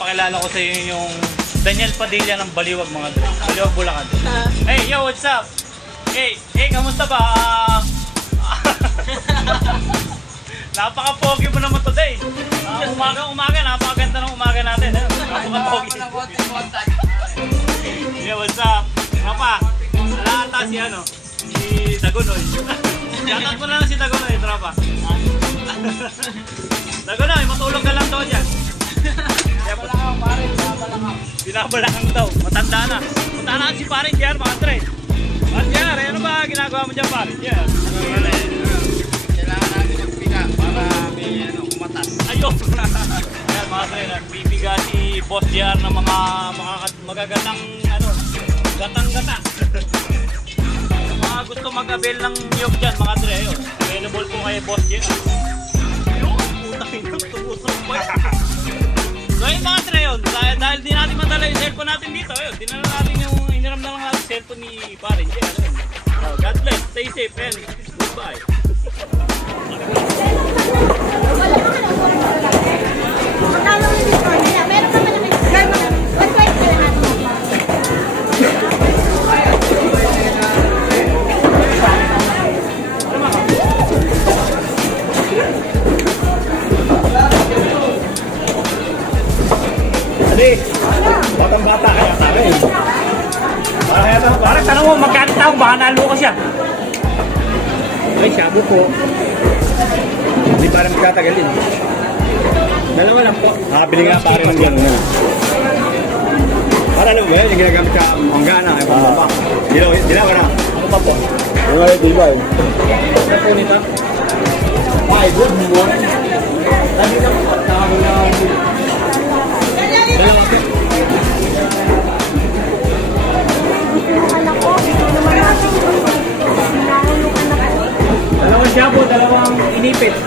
Pakilala ko sa inyo yung Daniel Padilla ng Baliwag mga dre. Baliwag, Bulacan. Hey, yo, what's up? Hey, kamusta ba? Napaka-pogi mo naman today. Umaga, napakaganda ng umaga natin. Napaka-pogi. Yo, what's up? Papa, wala ata si Dagonoy. Yatat mo na lang si Dagonoy, tropa. Dagonoy, matulog ka lang daw dyan. Binabalakang pare, binabalakang daw, matanda na. Punta na si pare Jer, mga tre. Jer, ano ba ginagawa mo dyan pare Jer? Kailangan natin magpiga para may kumatas. Ayun! Ayan mga tre, nagbibiga si Boss Jer ng mga magagandang gatang-gata. Mga gusto mag-avail ng niyog dyan mga tre, available po kay Boss Jer. Ayun, putang ina, tumusok po yan. So yung mga tre yun, dahil di natin madala yung cellphone natin dito, dinala natin iniram na lang natin cellphone ni Pare Jer. God bless, stay safe and goodbye. Batang-bata kaya tayo eh. Parang tanong mo, magkano taong baka naluko siya? Ay, shabu po. Hindi parang magkatagal din. Dalawa lang po. Nakabili nga parang ng gano'n. Para alam mo yun, yung ginagamit ka manggana, ay pangmama. Dilaw ka na. Ano pa po? Yung ay dilaw. Ano po nito? Ay, good morning. Lagi na po. Dalawang shabu, dalawang inipit. 180.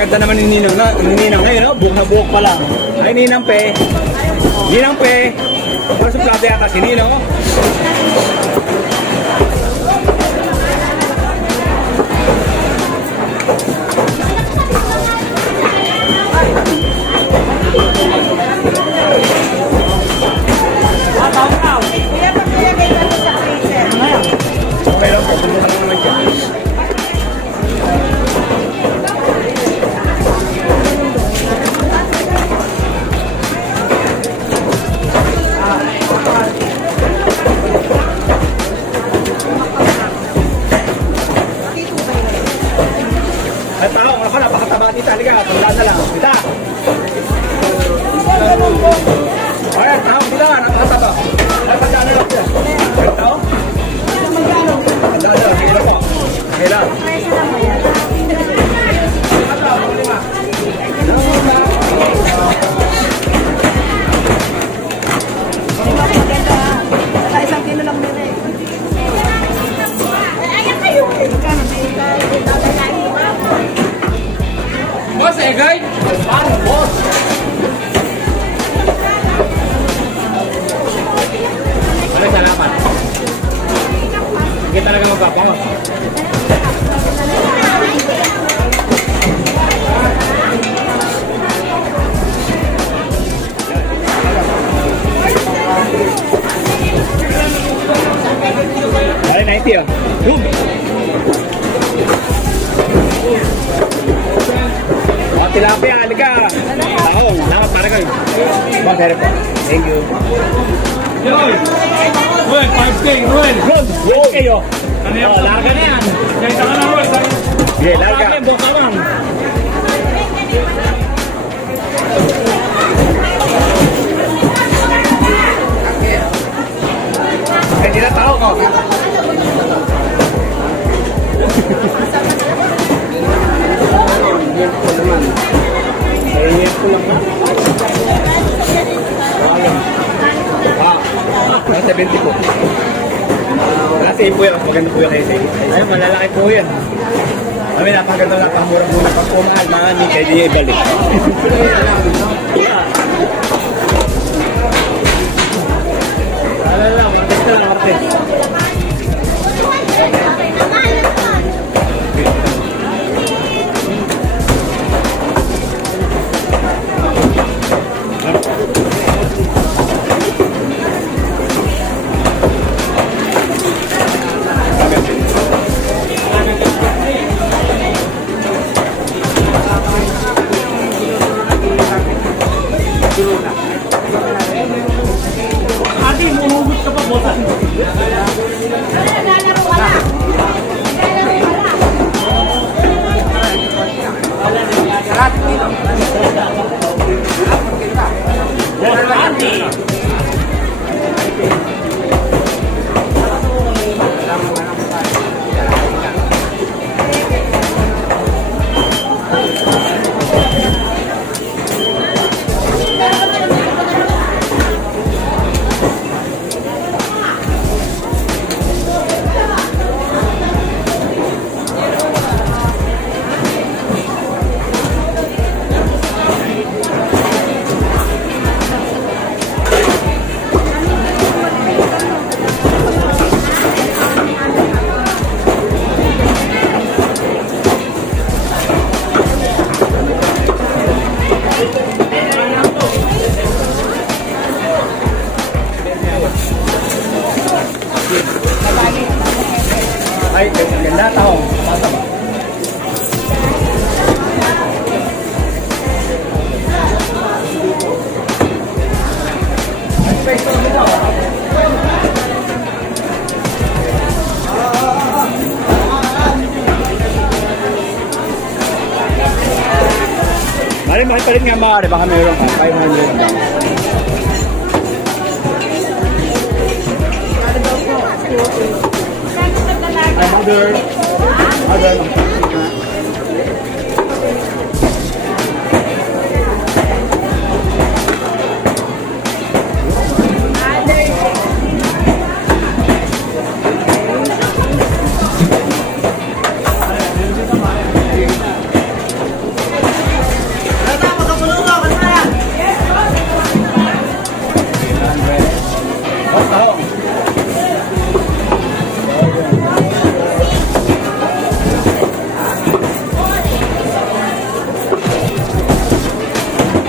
Ganda naman yung ninang ngayon, no? Buhok na buhok pa lang. Ay, ninang pe. Ninang pe. Para sa plato yata si Ninang, okay lang po, pumunta ko naman siya. spaghetti oh. Oh, tilapia, halika. Ako, salamat para kayo. Bang, sir po. Thank you. Yoy! Roy, 5K, Roy! Good! Good kayo. Ano yan? Oh, larga na yan. Kaya ka na, Roy. Sige, larga. Buka lang. Eh, di na tao ko. Nasa 70 po. Nasa po yan. Maganda po yan kayo. Ayun, malalaki po yan. Kami napaganda lang. Pamurang muna. Pag pumahal, mga ni kaya di ibalik. Wala lang. Basta lang. Ate, muhugot ka pa, bosa. Ay, ganda tao. Mari, mahal pa rin nga maaari. Baka mayroon ka. 500.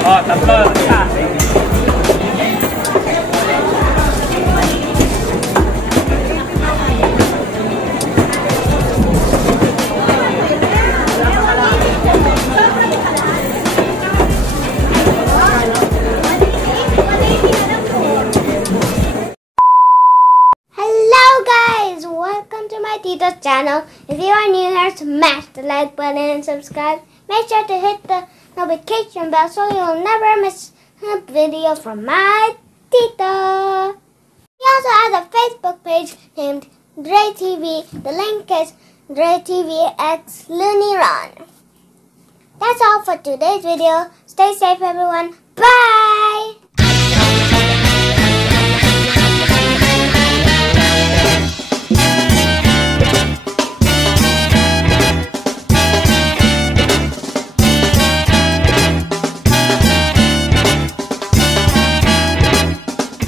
Oh, tatlo. Hello guys, welcome to my Tito's channel. If you are new here, smash the like button and subscribe. Make sure to hit the notification bell so you'll never miss a video from my Tito. He also has a Facebook page named Dre TV. The link is Dre TV X Looney Ron. That's all for today's video. Stay safe everyone. Bye!